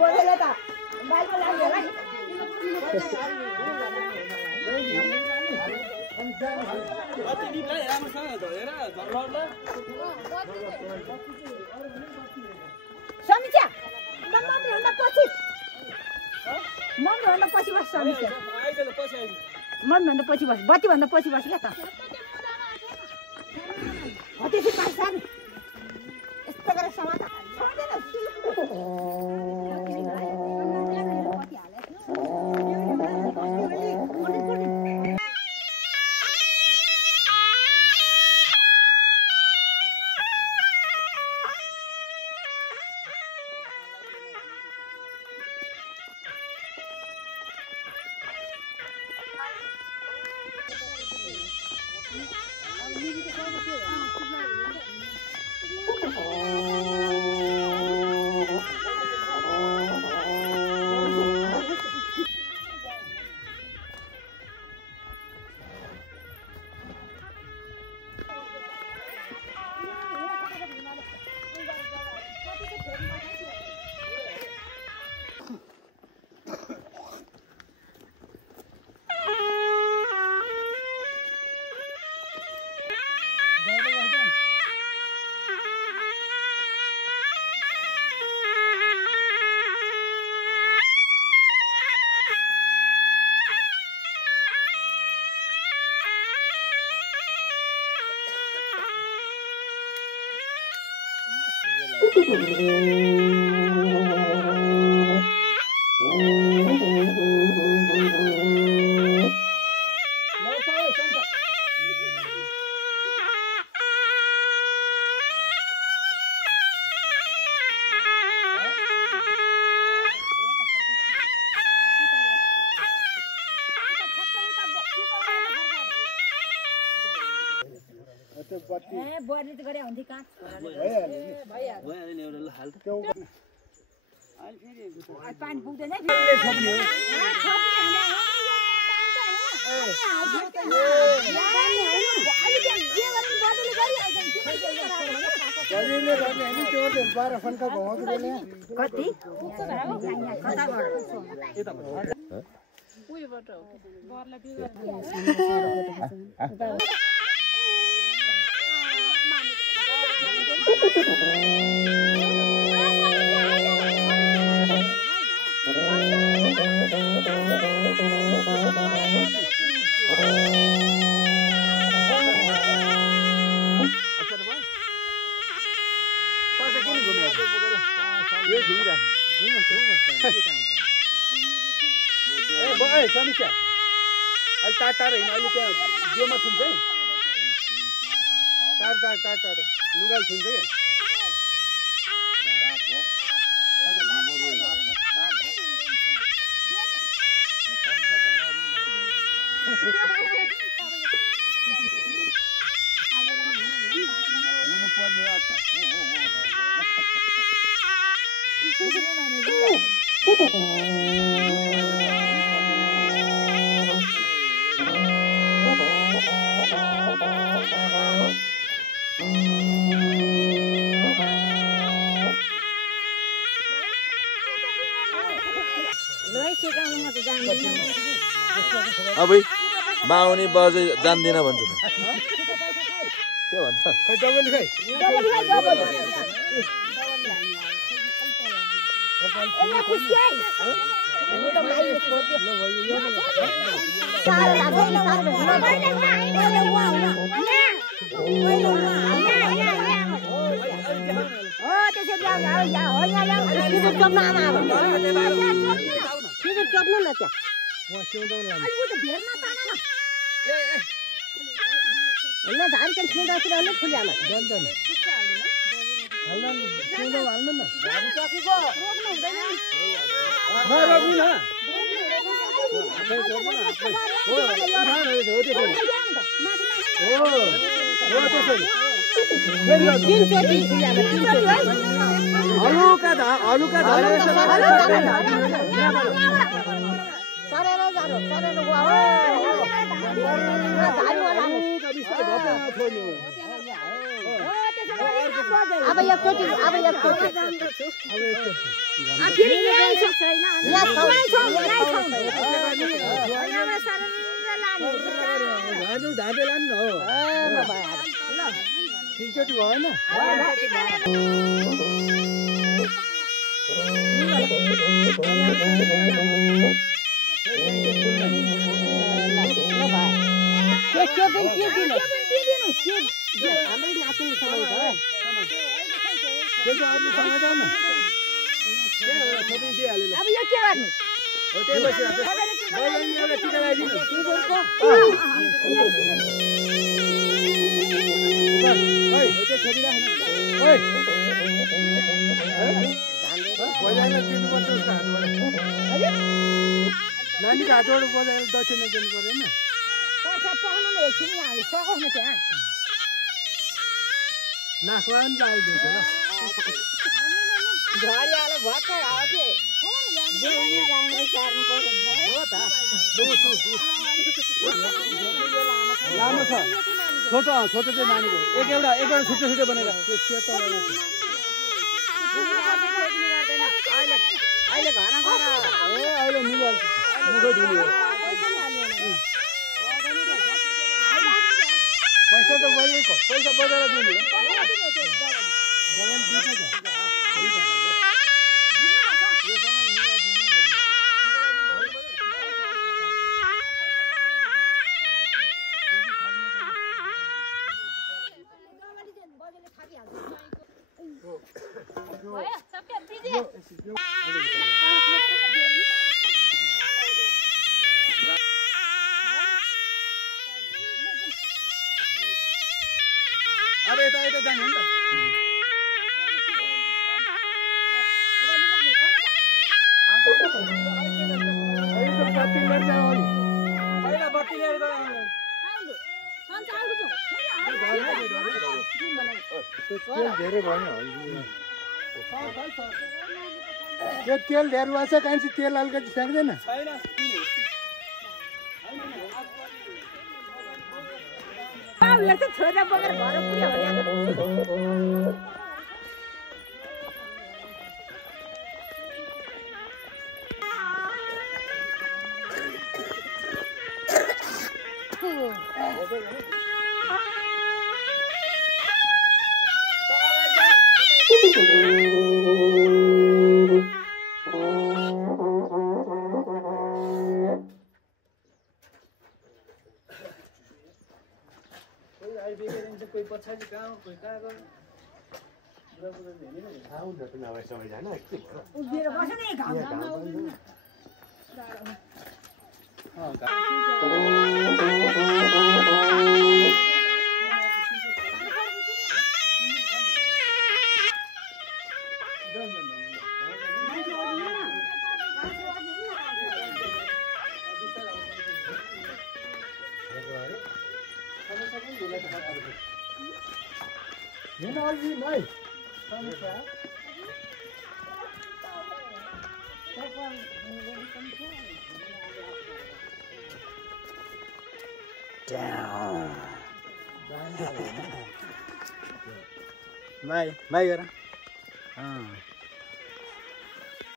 बोलेला त बाइकमा लाग्यो होला नि समीक्षा मम्मीभन्दा पछि बस समीक्षा मम्मीभन्दा पछि बस बत्तीभन्दा पछि बस क्या त त्यसै पाइन्छ नि यस्तो गरेर समाता बोर्ने त गरे हुन्थ्यो कहाँ भइहाल्यो नि एउटा हाल त पानी पुग्दैन समीक्षा अहिले तार होइन अहिले त्यहाँ जियोमा थुन्छ है तार लुगा थुन्छ क्या अब माउने बजे जान्दिन भन्छ के भन्छ खै डबली खै सरेर अब एकचोटि अब यो के गर्ने नानी घाटोबाट बजाएर दक्षिणा दिनु पर्यो नि नाकमा पनि लगाइदिन्छ ल झरियालो भर्खर आउँथे देउनी राम्रो सार्नु पर्यो हो त लामो छ छोटो छोटो चाहिँ नानीको एउटा छुट्टो छुट्टो बनेर अहिले घरमा गएर अहिले मिलिहाल्छ मुखै धुली हो पैसा त बजेको पैसा बजाएर दिने अब यता जाने नि त तेल धेर भएछ कान्छी तेल अलिकति फ्याँक्दैन छोरा बगेर घर पुग्यो कोही पछाडि कहाँ कोही कहाँ गयो उभिएर बस्छ नि घाम Bye. Bye, Gara.